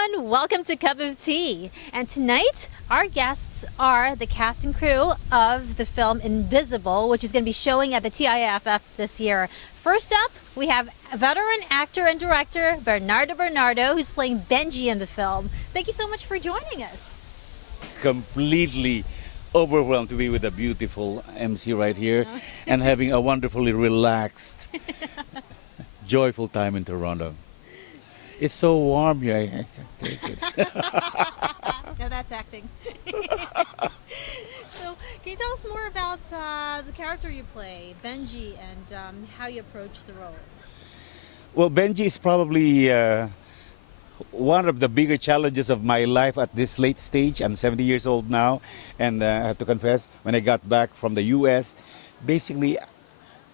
everyone, welcome to Cup of Tea. And tonight, our guests are the cast and crew of the film Imbisibol, which is going to be showing at the TIFF this year. First up, we have veteran actor and director Bernardo, who's playing Benji in the film. Thank you so much for joining us. Completely overwhelmed to be with a beautiful MC right here and having a wonderfully relaxed, joyful time in Toronto. It's so warm here. I can't take it. No, that's acting. So, can you tell us more about the character you play, Benji, and how you approach the role? Well, Benji is probably one of the bigger challenges of my life at this late stage. I'm 70 years old now, and I have to confess, when I got back from the US, basically,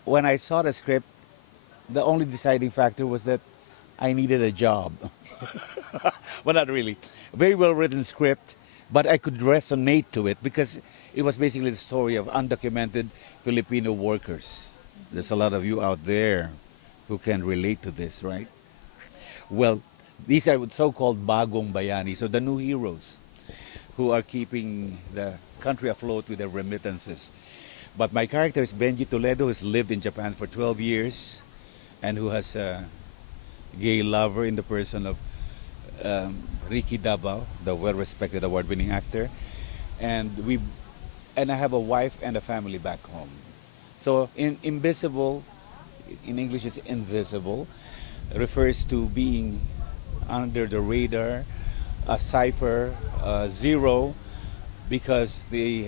when I saw the script, the only deciding factor was that I needed a job. Well, not really. Very well written script, but I could resonate to it because it was basically the story of undocumented Filipino workers. There's a lot of you out there who can relate to this, right? Well, these are so-called bagong bayani, so the new heroes who are keeping the country afloat with their remittances. But my character is Benji Toledo, who's lived in Japan for 12 years and who has a gay lover in the person of Ricky Davao, the well-respected award-winning actor. And I have a wife and a family back home. So Imbisibol, in English is invisible, refers to being under the radar, a cipher, zero, because they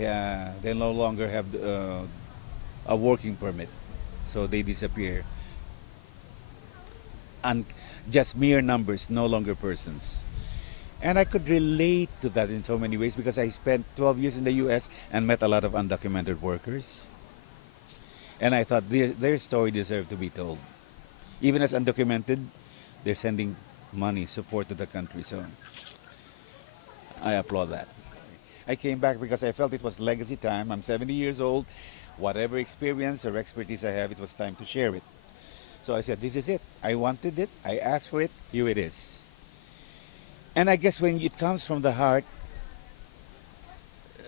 no longer have a working permit, so they disappear. And just mere numbers, no longer persons. And I could relate to that in so many ways because I spent 12 years in the US and met a lot of undocumented workers. And I thought their story deserved to be told. Even as undocumented, they're sending money, support to the country. So I applaud that. I came back because I felt it was legacy time. I'm 70 years old. Whatever experience or expertise I have, it was time to share it. So I said, this is it. I wanted it. I asked for it. Here it is. And I guess when it comes from the heart,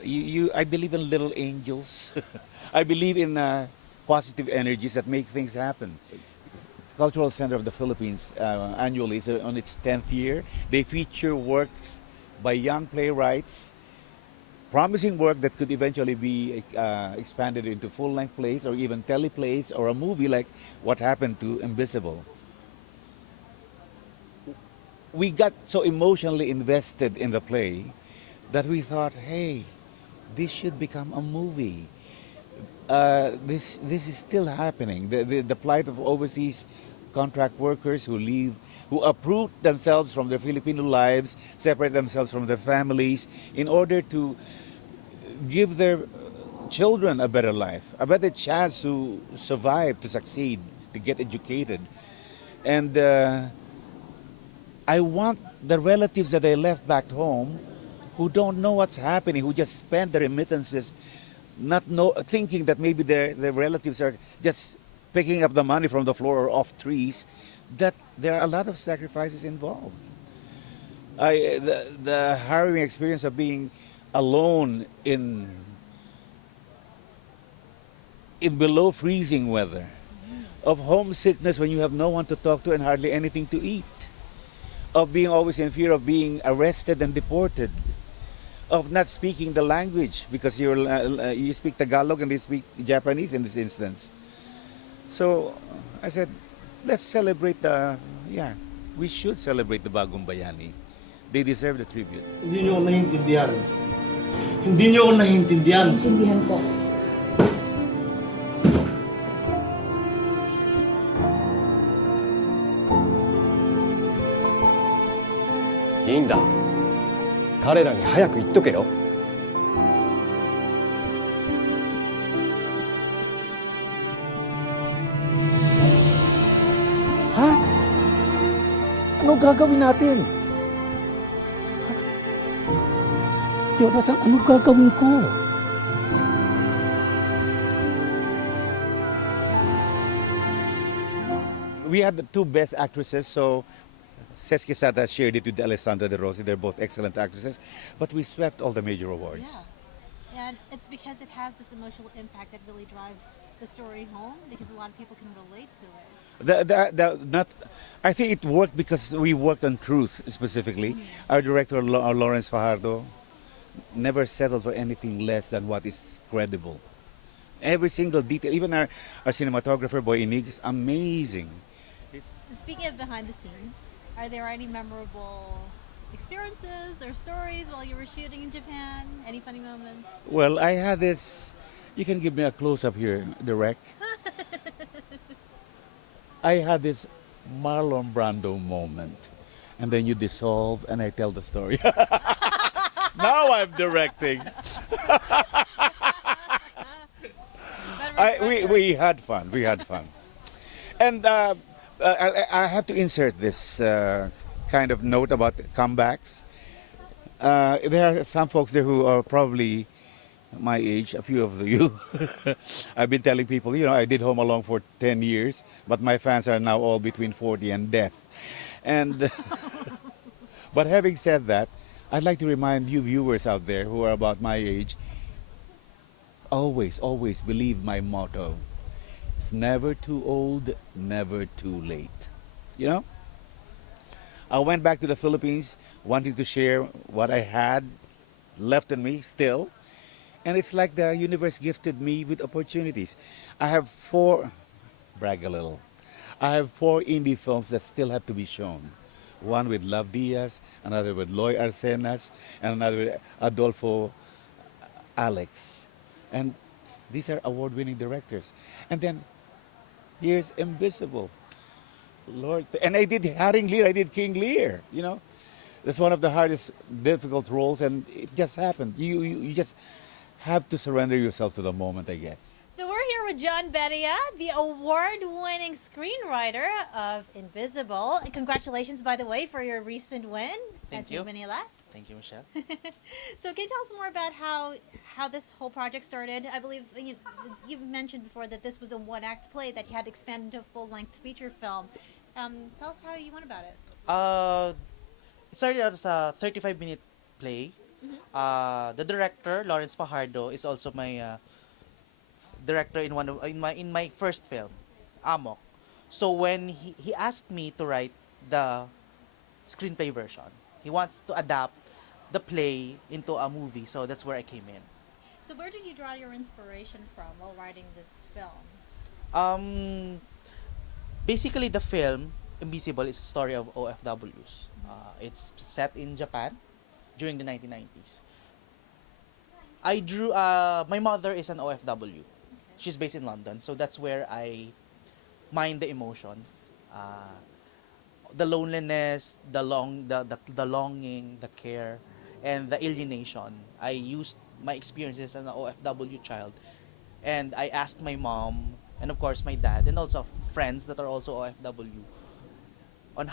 I believe in little angels. I believe in positive energies that make things happen. Cultural Center of the Philippines annually is on its 10th year. They feature works by young playwrights, promising work that could eventually be expanded into full-length plays or even teleplays or a movie like what happened to Imbisibol. We got so emotionally invested in the play that we thought, hey, this should become a movie. This is still happening. The plight of overseas contract workers who uproot themselves from their Filipino lives, separate themselves from their families in order to give their children a better life, a better chance to survive, to succeed, to get educated. And I want the relatives that they left back home who don't know what's happening, who just spend their remittances thinking that maybe their relatives are just picking up the money from the floor or off trees, that there are a lot of sacrifices involved. The harrowing experience of being alone in below freezing weather, of homesickness when you have no one to talk to and hardly anything to eat, of being always in fear of being arrested and deported, of not speaking the language because you speak Tagalog and they speak Japanese in this instance. So I said, let's celebrate we should celebrate the Bagong Bayani. They deserve the tribute. Hindi nyo ako naiintindihan. Hindi nyo ako naiintindihan. Intindihan ko.いいんだ。彼らに早く言っとけよ。Ha? Ano gagawin natin? Jonathan, ano gagawin ko? We had the two best actresses, so Cesc Quesada shared it with Alessandra De Rossi. They're both excellent actresses, but we swept all the major awards. Yeah. And it's because it has this emotional impact that really drives the story home because a lot of people can relate to it. Not, I think it worked because we worked on truth specifically. Our director, Lawrence Fajardo, never settled for anything less than what is credible. Every single detail, even our cinematographer, Boy Inig, is amazing. Speaking of behind the scenes, are there any memorable experiences or stories while you were shooting in Japan? Any funny moments? Well, I had this, you can give me a close up here, direct. I had this Marlon Brando moment, and then you dissolve, and I tell the story. Now I'm directing. We had fun. We had fun. And I have to insert this kind of note about comebacks. There are some folks there who are probably my age, a few of you. I've been telling people, I did Home Alone for 10 years, but my fans are now all between 40 and death. And but having said that, I'd like to remind you viewers out there who are about my age, always, always believe my motto. It's never too old, never too late. I went back to the Philippines wanting to share what I had left in me still. And it's like the universe gifted me with opportunities. I have brag a little. I have 4 indie films that still have to be shown. One with Love Diaz, another with Loy Arcenas, and another with Adolfo Alex. And these are award-winning directors. And then here's Imbisibol. Lord, and I did Haring Lear, I did King Lear, That's one of the hardest, difficult roles, and it just happened. You just have to surrender yourself to the moment, I guess. So we're here with John Bedia, the award-winning screenwriter of Imbisibol. And congratulations, by the way, for your recent win Thank at you. Manila. Thank you, Michelle. So can you tell us more about how this whole project started? I believe you've mentioned before that this was a one-act play that you had to expand into a full-length feature film. Tell us how you went about it. It started out as a 35-minute play. The director, Lawrence Fajardo, is also my director in my first film, Amok. So when he asked me to write the screenplay version, he wants to adapt the play into a movie. So that's where I came in. So where did you draw your inspiration from while writing this film? Basically, the film Imbisibol is a story of OFWs. It's set in Japan during the 1990s. I drew. My mother is an OFW. She's based in London, so that's where I mind the emotions, the loneliness, the longing, the care, and the alienation. I used my experiences as an OFW child, and I asked my mom and of course my dad and also friends that are also OFW on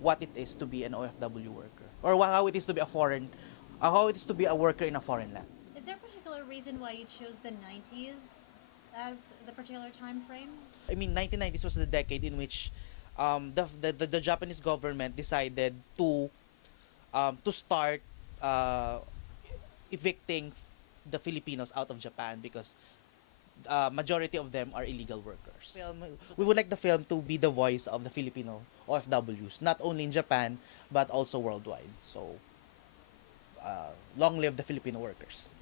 what it is to be an OFW worker, or how it is to be how it is to be a worker in a foreign land. Is there a particular reason why you chose the 90s as the particular time frame? I mean, 1990s was the decade in which the Japanese government decided to start evicting the Filipinos out of Japan because majority of them are illegal workers. We would like the film to be the voice of the Filipino OFWs, not only in Japan but also worldwide. So, long live the Filipino workers.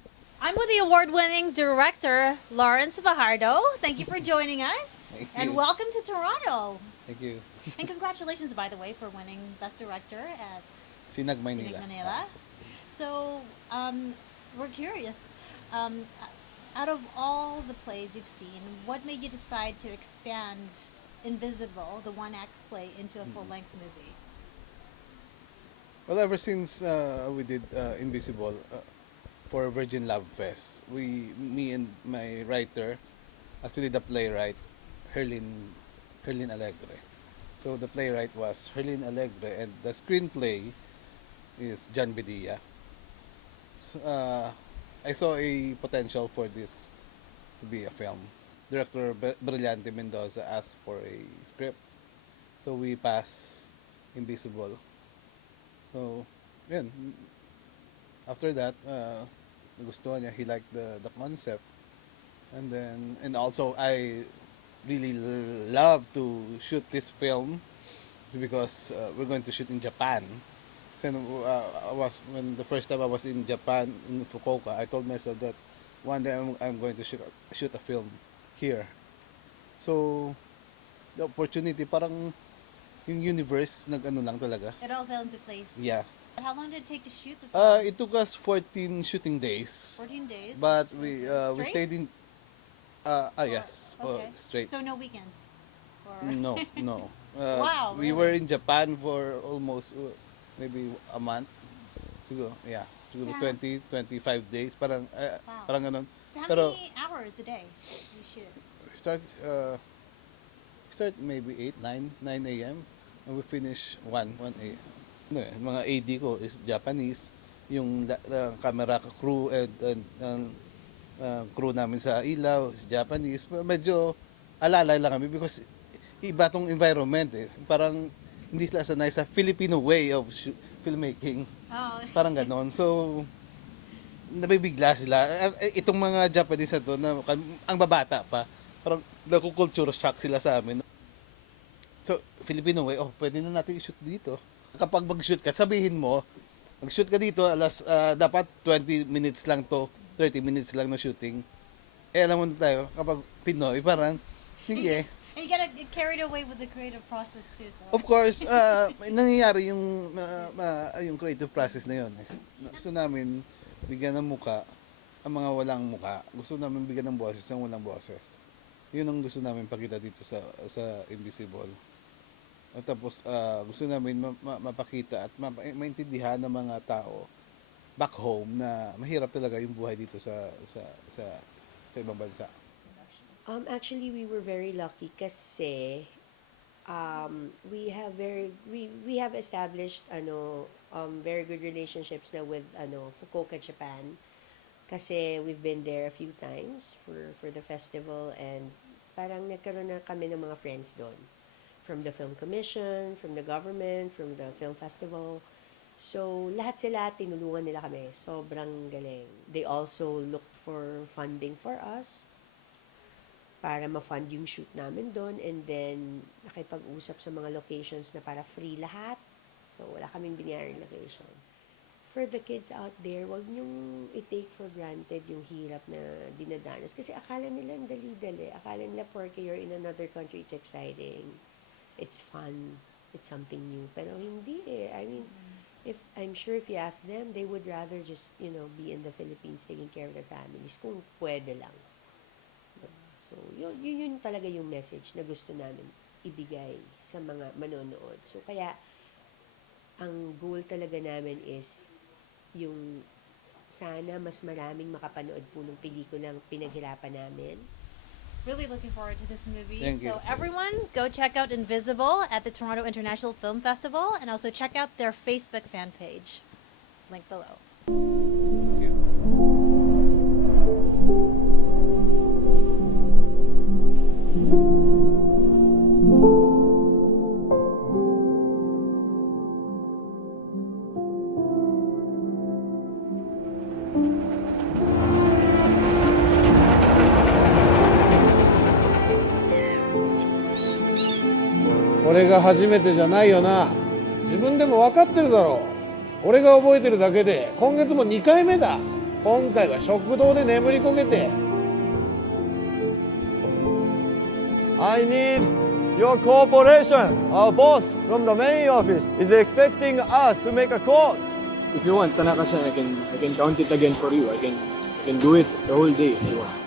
I'm with the award-winning director, Lawrence Fajardo. Thank you for joining us. Thank And you. welcome to Toronto. Thank you. And congratulations, by the way, for winning Best Director at Sinag, Manila. Sinag Manila. So, we're curious. Out of all the plays you've seen, what made you decide to expand Imbisibol, the one-act play, into a full-length movie? Well, ever since we did Imbisibol for Virgin Love Fest, me and my writer, actually the playwright, Herlin Alegre. So the playwright was Herlin Alegre, and the screenplay is John Bedia. So, I saw a potential for this to be a film. Director Brillante Mendoza asked for a script, so we passed Imbisibol. So, yan. After that, nagustuhan niya. He liked the concept. And also I really love to shoot this film because we're going to shoot in Japan. So when the first time I was in Japan in Fukuoka, I told myself that one day I'm going to shoot a film here. So the opportunity, parang yung universe nag-ano lang talaga. It all fell into place. Yeah. How long did it take to shoot the film? It took us 14 shooting days. 14 days. But we Straight? stayed in yes, Okay. straight. So no weekends. Or... No, no. Wow, We really? were in Japan for almost maybe a month. Siguro, yeah. Siguro So 20, 25 days. Parang, Wow. parang ganun. So how Pero many hours a day you shoot? Start maybe 8, 9 a.m. And we finish 1 a.m. No, mga AD ko is Japanese. Yung camera crew and crew namin sa ilaw is Japanese. Medyo alalay lang kami because iba tong environment eh. Parang hindi sila sanay sa Filipino way of filmmaking. Oh. Parang ganon. So, nabibigla sila. Itong mga Japanese na to, ang babata pa, parang naku-culture shock sila sa amin. So, Filipino way, pwede na natin i-shoot dito. Kapag mag-shoot ka, sabihin mo, mag-shoot ka dito, dapat 20 minutes lang to, 30 minutes lang na shooting. Alam mo na tayo, kapag Pinoy, parang, sige. And you gotta get carried away with the creative process too. So. Of course, nangyayari yung creative process na yun. Gusto namin bigyan ng muka ang mga walang muka. Gusto namin bigyan ng boses ang walang boses. Yun ang gusto namin pakita dito sa Imbisibol. At tapos gusto namin mapakita at maintindihan ng mga tao back home na mahirap talaga yung buhay dito sa ibang bansa. Actually, we were very lucky kasi we have established very good relationships na with Fukuoka, Japan. Kasi we've been there a few times for the festival and parang nagkaroon na kami ng mga friends doon. From the Film Commission, from the government, from the film festival. So, lahat sila, tinulungan nila kami. Sobrang galing. They also looked for funding for us para ma-fund yung shoot namin doon. And then, nakipag-usap sa mga locations na para free lahat. So, wala kaming binayaring locations. For the kids out there, wag niyong i-take for granted yung hirap na dinadanas. Kasi akala nila ang dali-dali. Akala nila porque you're in another country, it's exciting. It's fun. It's something new. Pero hindi eh. I mean, I'm sure if you ask them, they would rather just, be in the Philippines taking care of their families kung pwede lang. So, yun talaga yung message na gusto namin ibigay sa mga manonood. So, kaya, ang goal talaga namin is yung sana mas maraming makapanood po ng pelikulang pinaghirapan namin. Really looking forward to this movie. Thank So you. everyone, go check out Invisible at the Toronto International Film Festival and also check out their Facebook fan page. Link below. "これが初めてじゃないよな。自分でも分かってるだろう。俺が覚えてるだけで今月も2回目だ。今回は食堂で眠りこけて。I need your cooperation. Our boss from the main office is expecting us to make a call. If you want, Tanaka-san, I can count it again for you. I can do it the whole day if you want.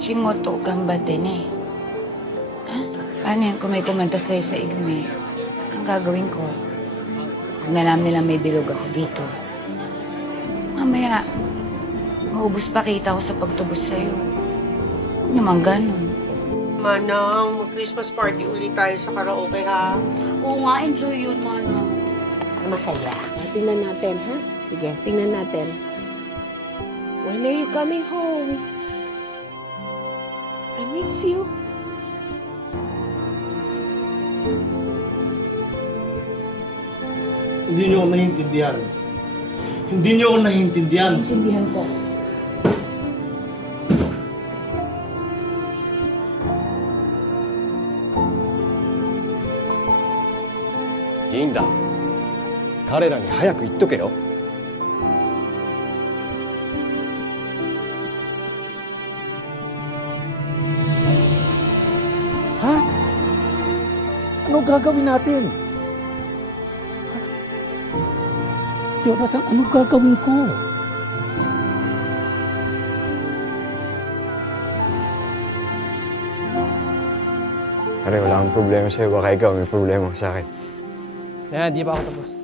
仕事頑張ってね。Paano yan kung may kumanta sa'yo sa ilme? Ang gagawin ko? Pag nalaman nilang may bilog ako dito. Mamaya, maubos pa kita ko sa pagtubos sa'yo. Huwag naman ganun. Manang, mag-Christmas party ulit tayo sa karaoke, ha? Oo nga, enjoy yun, Manang. Masaya. Tingnan natin, ha? Sige, tingnan natin. When are you coming home? I miss you. Hindi niyo ako naiintindihan. Hindi niyo ako naiintindihan. Intindihan ko. Ginda, 彼らに早く言っとけよ。Ha? Ano gagawin natin? Jonathan, ano gagawin ko? Pare, wala akong problema sa'yo. Baka ikaw may problema sa akin. Yan, di pa ako tapos.